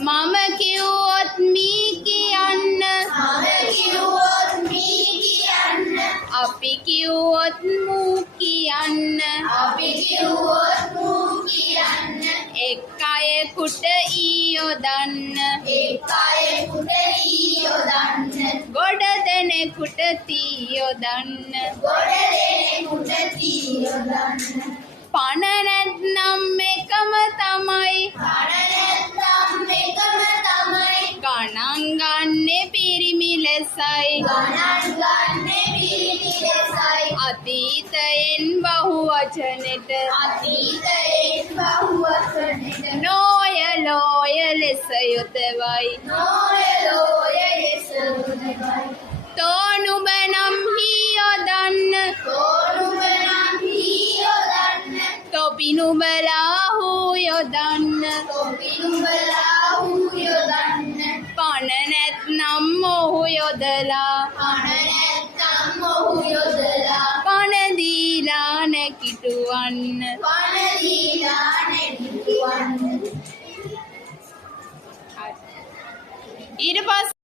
මම කිව්වොත් මී කියන්න අපි කිව්වොත් මූ කියන්න එක් අයෙකුට ඊ යොදන්න ගොඩ දෙනෙකුට තී යොදන්න පණ නැත්නම් එකම තමයි ගණන් ගන්නේ පිරිමි ලෙසයි අතීතයෙන් බහුවචනෙට නෝය ලෝය ලෙස යොදවයි තෝ නුඹ නම් හී යොදන්න තොපි නුඹලා හූ යොදන්න පණ නැත්නම් ඔහු යොදලා පණ දීලා නැගිටුවන්න ඊට පස්සේ